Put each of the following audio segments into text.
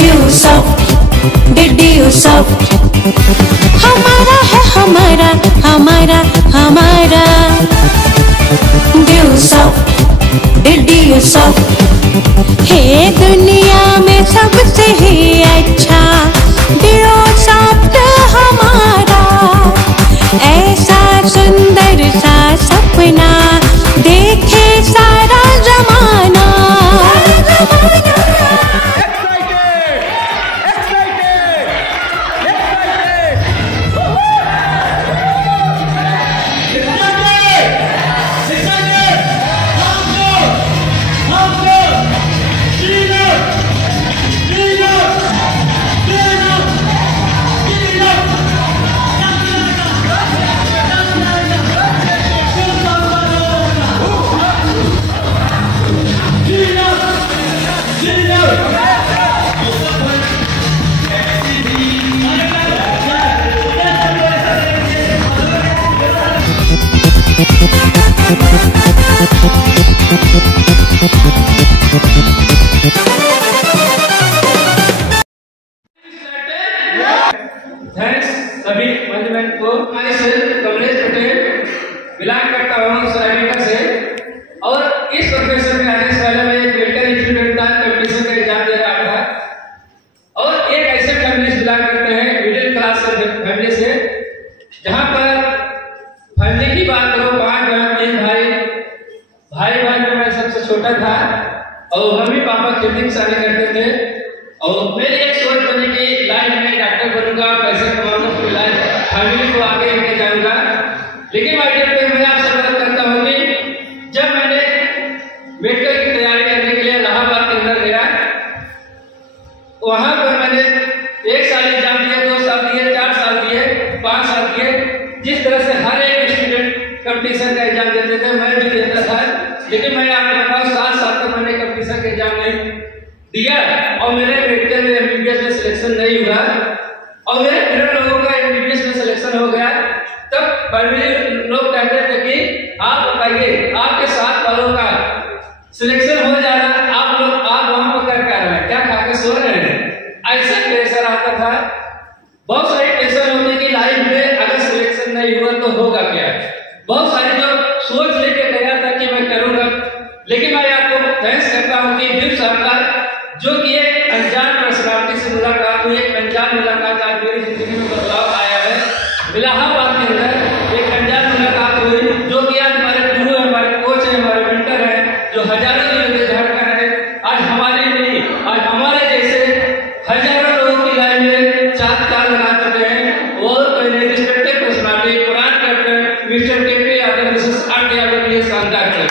Due soft due soft हमारा है हमारा हमारा हमारा ड्यू सॉफ्ट है दुनिया में सबसे ही अच्छा ड्यू सॉफ्ट हमारा ऐसा सुंदर सा सपना देखे सारा जमाना। थैंक्स सभी मैनेजमेंट को। मैं कमलेश पटेल बिलोंग करता हूँ सोनालिका से और इस प्रोफेशन में आने से पहले मैं एक मेडिकल स्टूडेंट था, कंपटीशन का एग्जाम दे रहा था और एक ऐसे फैमिली से बिलोंग करते हैं मिडिल क्लास फैमिली से जहाँ पर फैमिली की बात करो 5 बहन 3 भाई में मैं सबसे छोटा था और मम्मी पापा खेती किसानी करते थे और मेरी एक सोच बनी कि लाइफ में डॉक्टर बनूंगा, पैसे कमाऊंगा, पूरी लाइफ फैमिली को आगे लेके जाऊंगा। लेकिन माइडियर पे मैं आपसे बात करता हूँ कि जब मैंने मेडिकल की तैयारी करने के लिए इलाहाबाद के अंदर गया, वहां पर मैंने 1 साल एग्जाम दिए, 2 साल दिए, 4 साल दिए, 5 साल दिए। जिस तरह से हर एक स्टूडेंट कंपटीशन का एग्जाम देते थे मैं भी देता था, लेकिन मैं आपके पास 7 साल तक मैंने कंपटीशन का एग्जाम नहीं दिया और मेरे मेडिकल में एमबीबीएस में सिलेक्शन नहीं हुआ और मेरे फ्रेंड लोगों का एमबीबीएस में सिलेक्शन हो गया। तब फैमिली लोग कहते थे कि आप बताइए आपके साथ वालों का सिलेक्शन हो जा रहा है, आप वहां पर कर रहे हैं, क्या खा के सो रहे हैं? ऐसे प्रेशर आता था। बहुत सारे प्रेशर होने की लाइफ में अगर सिलेक्शन नहीं हुआ तो होगा क्या, बहुत सारी जो सोच लेके गया था कि मैं करूंगा। लेकिन मैं आपको थैंक्स करता हूं कि ड्यू सॉफ्ट जो कि एक अनजान पर्सनालिटी से मुलाकात हुई, एक अनजान मुलाकात आज मेरी जिंदगी में बदलाव आया है। इलाहाबाद के अंदर एक अनजान मुलाकात हुई जो कि आज हमारे गुरु है, हमारे कोच है, हमारे मेंटर है, जो हजारों लोगों के धड़कन है। आज हमारे नहीं, आज हमारे जैसे हजारों लोगों की लाइफ में चार चांद लगा चुके हैं और respected personality Quran captain mister के यादव, मिसेस आर यादव ये शानदार है।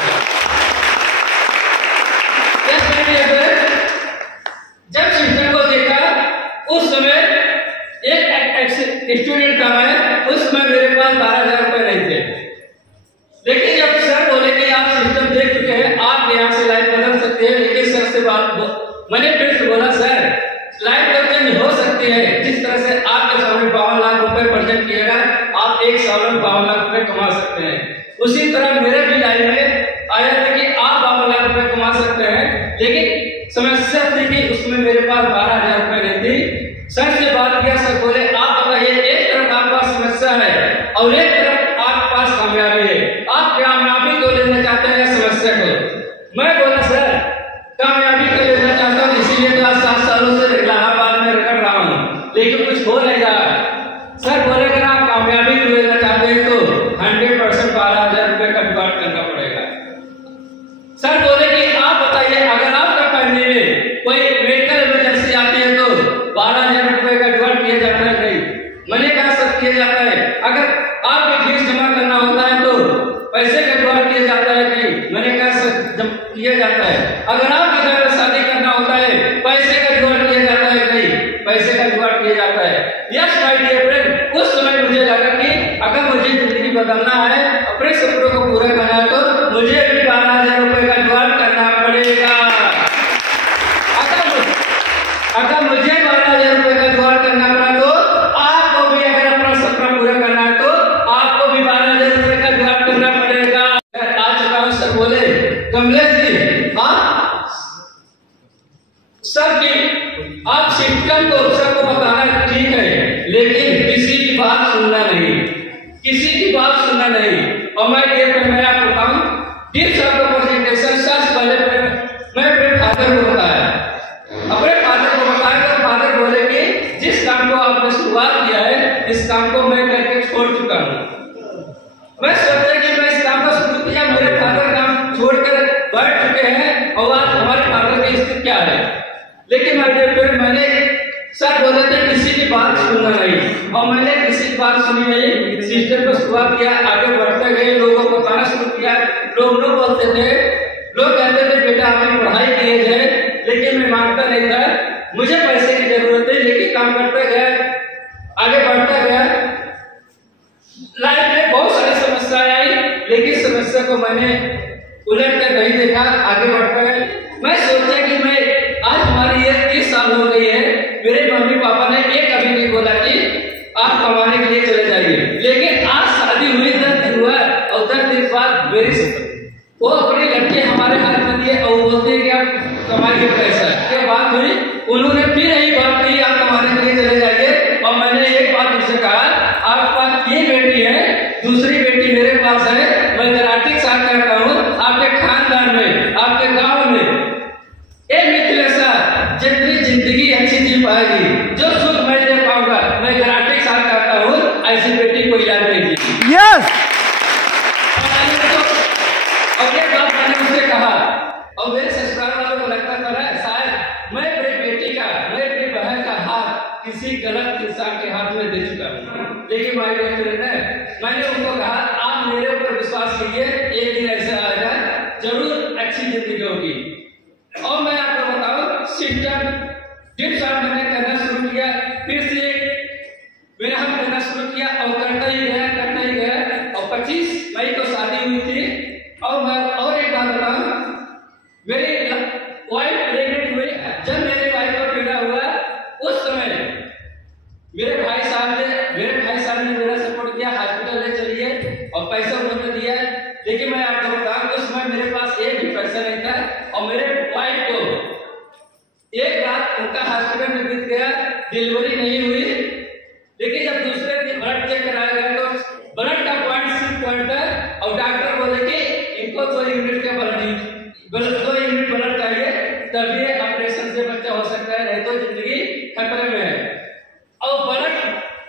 जब सिस्टम को देखा उस समय एक स्टूडेंट था मैं, उस समय मेरे पास 12,000 रुपए नहीं थे। लेकिन जब सर बोले कि आप सिस्टम देख चुके हैं, आप यहाँ से लाइफ बदल सकते हैं, लेकिन सर से बात मैंने फिर से बोला सर लाइफ तो चेंज हो सकती है। जिस तरह से आपके सामने 52 लाख रुपए प्रेजेंट किएगा, आप एक साल में 52 लाख रुपए कमा सकते हैं। उसी तरह मेरे भी लाइफ में आया था कि आप 52 लाख रुपए कमा सकते हैं, लेकिन समस्या थी कि उसमें मेरे पास 12,000 रुपए नहीं थी। सर से बात किया, सर बोले आप बताइए एक तरफ आपके पास समस्या है और एक तरफ आपके पास कामयाबी है, आप कामयाबी को लेना चाहते हैं या समस्या को? मैं बोला सर कामयाबी को लेना चाहता हूँ, इसीलिए तो आज 7 सालों से इलाहाबाद में रह रहा हूँ, लेकिन कुछ हो नहीं रहा। सर बोले अगर आप कामयाबी को लेना चाहते हैं तो 100% 12,000 रुपए का जुगाड़ करना पड़ेगा। सर बोले कि आप बताइए अगर आपका फैमिली में कोई मेडिकल इमरजेंसी आती है तो 12,000 रुपए का जुगाड़ किया जाता है नहीं? मैंने कहा सर किया जाता है। अगर आपकी फीस जमा करना होता है तो पैसे का जुगाड़ किया जाता है नहीं? मैंने कहा सर जब किया जाता है। अगर आपके घर में शादी करना होता है पैसे का जुगाड़ किया जाता है नहीं? पैसे का जुगाड़ किया जाता है। यस माय डियर फ्रेंड, उस समय मुझे लगा कि अगर मुझे जिंदगी बदलना है, अपने सपनों को पूरा करना है तो मुझे भी 12,000 रुपए का जुगाड़ करना पड़ेगा। अगर मुझे 12,000 रुपए का जुगाड़ करना पड़ा तो आपको भी अगर अपना सपना पूरा करना है तो आपको भी 12,000 रुपए का जुगाड़ करना पड़ेगा। आ चुका हूं। सर बोले कमलेश जी आप सुना नहीं। और मैं आपको बताऊं, टिप्स ऑफ द प्रेजेंटेशन सबसे पहले मैं अपने फादर को बताया, तो फादर बोले कि जिस काम को आपने शुरुआत किया है, इस काम को मैं करके छोड़ चुका हूँ। मैं सोचा कि मैं इस काम को शुरू किया, मेरे फादर काम छोड़कर बैठ चुके हैं और आज हमारे फादर की स्थिति क्या है। लेकिन मैंने सर बोले थे किसी की बात सुनना नहीं, और मैंने किसी की बात सुनी नहीं। सिस्टम को शुरुआत किया, आगे बढ़ते गए, लोगों को बताना शुरू किया। लोग बोलते थे, लोग कहते थे बेटा आपने पढ़ाई की है, लेकिन मैं मानता नहीं था, मुझे पैसे की जरूरत है। लेकिन काम करता गया, आगे बढ़ता गया, लाइफ में बहुत सारी समस्याएं आई, लेकिन समस्या को मैंने उलट कर नहीं देखा, आगे बढ़ता गया। मैं सोचा कि मैं आज हमारी ये 30 साल हो गई है, मेरे मम्मी पापा ने एक कभी नहीं बोला कि आप कमाने के लिए चले जाइए। लेकिन आज शादी हुई, 10 दिन हुआ, और 10 दिन बाद मेरी वो अपनी लड़की हमारे हाथ में दिए और बोलते हैं कि आप कमाइए पैसा। क्या बात हुई, उन्होंने फिर यही बात कही, आप कमाने के लिए चले जाइए। और मैंने एक बात उनसे कहा, आपके पास ये बेटी है, दूसरी बेटी मेरे पास है, मैं कराटे साथ करता हूँ, आपके खानदान में, आपके गांव में जिंदगी अच्छी जी पाएगी, जो सुख मैं दे पाऊंगा, मैं कराटे साथ करता हूँ, ऐसी बेटी को इलाज नहीं दी। यस। और ये बात मैंने उनसे कहा, और मेरे ससुराल वालों को लगता था शायद मैं अपनी बेटी का, मैं अपनी बहन का हाथ किसी गलत इंसान के हाथ में दे चुका हूँ। लेकिन मैंने उनको कहा, आप मेरे ऊपर विश्वास कीजिए, एक दिन ऐसा आएगा, जरूर अच्छी जिंदगी होगी। और मैं आपको बताऊं, सिस्टम मैंने करना शुरू किया, फिर से मेरा हम करना शुरू किया, और करता ही गया। और 25 मई को शादी हुई थी। और मैं और एक बात बताऊं, मेरी वाइफ प्रेग्नेंट हुई। जब मेरे वाइफ को पीड़ा हुआ, उस समय मेरे भाई साहब ने मेरा सपोर्ट किया, हॉस्पिटल ले चलिए, और पैसा उन्होंने दिया। लेकिन मैं आपको बताऊं, उस समय मेरे पास एक भी पैसा नहीं था, और मेरे वाइफ को एक रात उनका हॉस्पिटल में बीत गया, डिलीवरी नहीं हुई। लेकिन जब दूसरे दिन ब्लड चेक कराया गया, तो ब्लड का पॉइंट 6 था, और डॉक्टर बोले कि इनको 2 यूनिट का ब्लड चाहिए, तभी ऑपरेशन से बच्चा हो सकता है, नहीं तो जिंदगी खतरे में है। और ब्लड,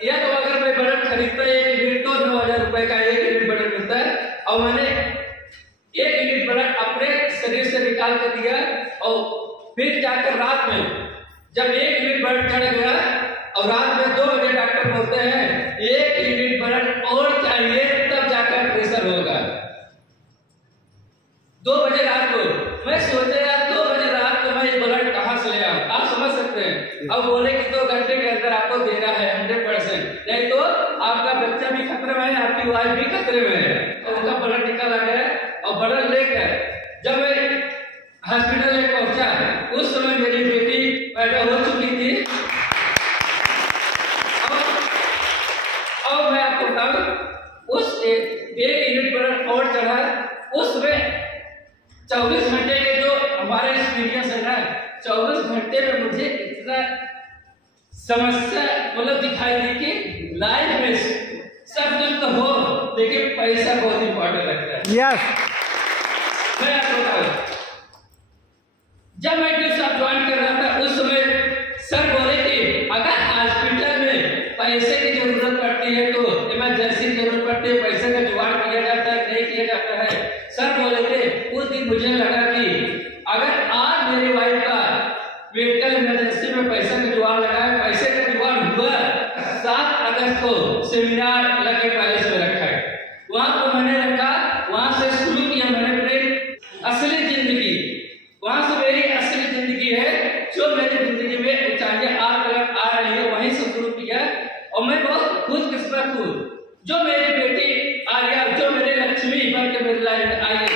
या तो अगर मैं ब्लड खरीदता 1 यूनिट, तो 9000 रुपए का 1 यूनिट ब्लड मिलता है। और मैंने 1 यूनिट ब्लड अपने शरीर से निकाल कर दिया, और फिर जाकर रात में जब 1 यूनिट ब्लड चढ़ गया, और रात में 2 बजे डॉक्टर बोलते हैं 1 यूनिट ब्लड और चाहिए, तब जाकर प्रेशर होगा। 2 बजे रात को मैं सोचा, यार 2 बजे रात को मैं ब्लड कहां से ले आऊं? आप समझ सकते हैं। अब बोले कि 2 घंटे के अंदर आपको देना है 100%, नहीं तो आपका बच्चा भी खतरे में है, आपकी वाइफ भी खतरे में है। तो उनका ब्लड निकाला गया, और ब्लड लेकर जब मैं हॉस्पिटल में पहुंचा, उस समय मेरी बेटी पैदा हो चुकी थी। और मैं आपको बताऊं, उस 1 यूनिट ब्लड और चढ़ा, उसमें 24 घंटे के जो हमारे एक्सपीरियंस है ना, 24 घंटे में मुझे इतना समस्या मतलब दिखाई दी कि लाइफ में सब कुछ तो हो, लेकिन पैसा बहुत इंपॉर्टेंट लगता है। यस। मैं आपको बताऊं, जब मैं ड्यूटी ज्वाइन कर रहा था, उस समय सर बोले कि अगर हॉस्पिटल में पैसे की जरूरत पड़ती है, तो इमरजेंसी की जरूरत पड़ती है, पैसे का जुगाड़ किया जाता है, नहीं किया जाता है। सर बोले थे, उस दिन मुझे लगा कि अगर आज मेरी वाइफ का मेडिकल इमरजेंसी में पैसा का जुगाड़ लगा है, पैसे का जुगाड़ हुआ, 7 अगस्त को सेमिनार लगे पैलेस में रखा है, वहां को मैंने रखा, वहां से शुरू किया मैंने अपनी असली जिंदगी। वहां से मेरी असली जिंदगी है, जो मेरी जिंदगी में ऊंचाइयां आ रही है, वहीं से शुरू किया। और मैं बहुत खुशकिस्मत हूँ, जो मेरी बेटी आर्या, जो मेरी लक्ष्मी बन के मेरी लाइफ में आई है।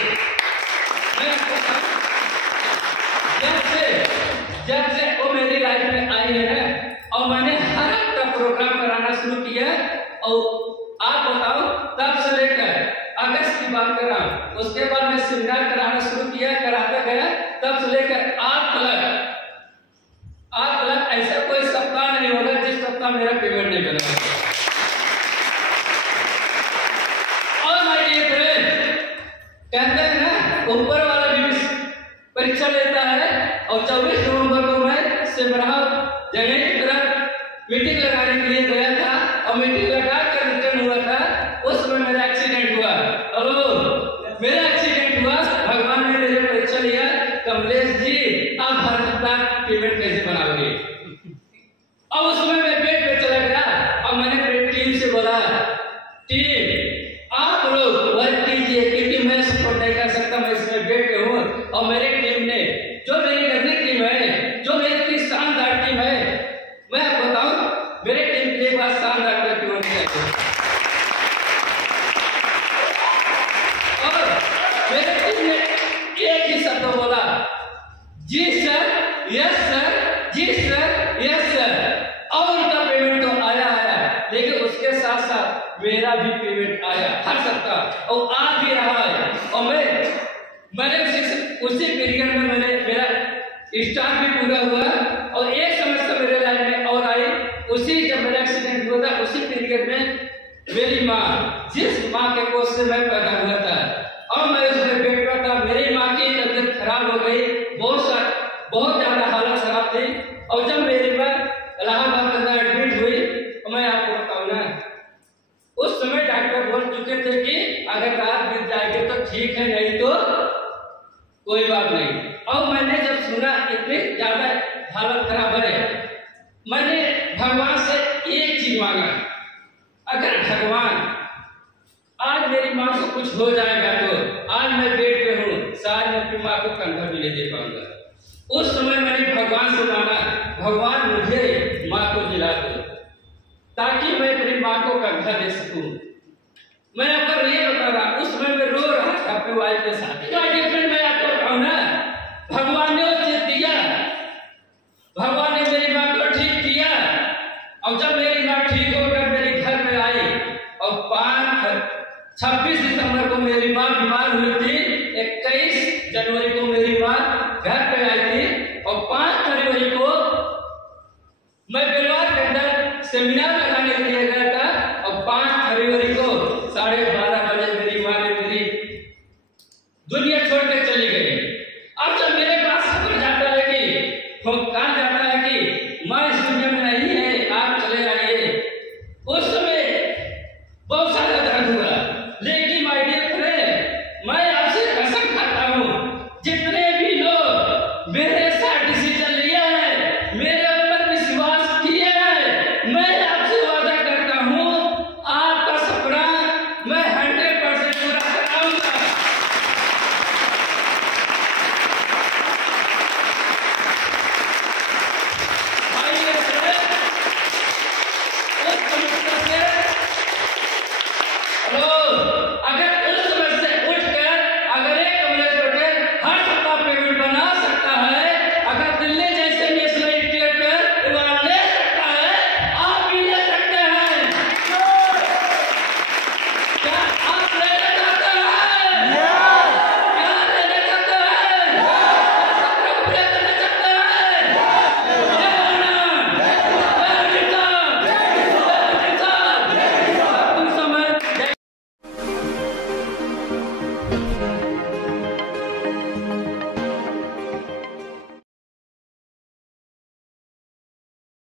जब से वो मेरी लाइफ में आई है ना, और मैंने हर का प्रोग्राम कराना शुरू किया, और आप बताओ, तब से लेकर अगस्त की बात कर रहा हूं, उसके बाद मैं सेमिनार कराना शुरू किया, कराता गया, तब से लेकर आज तक ऐसा कोई सप्ताह नहीं होगा जिस सप्ताह मेरा पेमेंट नहीं बना। और और 24 नवंबर को मैं सिमराव जगह की तरफ मीटिंग लगाने के लिए गया था और मीटिंग लगा कर रिटर्न हुआ था। उस समय मेरा एक्सीडेंट हुआ। हेलो, मेरा एक्सीडेंट हुआ, भगवान ने मेरे परीक्षा लिया, कमलेश जी आप हर सप्ताह पेमेंट कैसे बनाओगे। अब उस समय मैं बेड पे चला गया और मैंने मेरी टीम से बोला, टीम आप लोग वर्क कीजिए क्योंकि मैं सपोर्ट नहीं कर सकता, मैं इसमें बेड पे हूँ। और मेरी टीम ने, जो मेरी नजदीक टीम है, जो मेरी इतनी शानदार टीम है, मैं आपको बताऊं मेरे टीम के लिए बात शानदार करती होनी चाहिए। और मेरे टीम ने एक ही शब्द बोला, जी सर, यस सर, जी सर, यस सर। और उनका पेमेंट तो आया, लेकिन उसके साथ साथ मेरा भी पेमेंट आया हर सप्ताह और आ भी रहा है। और मैंने उसी पीरियड में मेरा स्टार भी पूरा हुआ। और एक समस्या मेरे लाइफ में और आई, उसी जब मेरा एक्सीडेंट हुआ था उसी पीरियड में मेरी माँ, जिस माँ के कोख से मैं पैदा हुआ था और मैं उसमें बेटा था, मेरी माँ की तबीयत खराब हो गई, बहुत ज्यादा हालत खराब थी। और जब मेरी माँ इलाहाबाद के अंदर एडमिट हुई, तो मैं आपको बताऊं ना, उस समय डॉक्टर बोल चुके थे कि अगर रात बीत जाएगी तो ठीक है, नहीं तो कोई बात नहीं। और मैंने जब सुना इतनी ज्यादा हालत खराब है, मैंने भगवान से एक चीज मांगा, अगर भगवान आज मेरी माँ को कुछ हो जाएगा तो आज मैं बेड पे हूँ, शायद मैं अपनी माँ को कंधा भी नहीं दे पाऊंगा। उस समय मैंने भगवान से मांगा, भगवान मुझे माँ को जिला दो ताकि मैं अपनी माँ को कंधा दे सकूं। मैं आपको ये बता रहा, उस समय मैं रो रहा था अपनी वाइफ के साथ। मैं आपको बताऊं ना, भगवान ने वो चीज दिया, भगवान ने मेरी माँ को ठीक किया। और जब मेरी माँ ठीक होकर मेरे घर में आई और 26 दिसंबर को मेरी माँ बीमार हुई थी, 21 जनवरी को मेरी माँ घर पे आई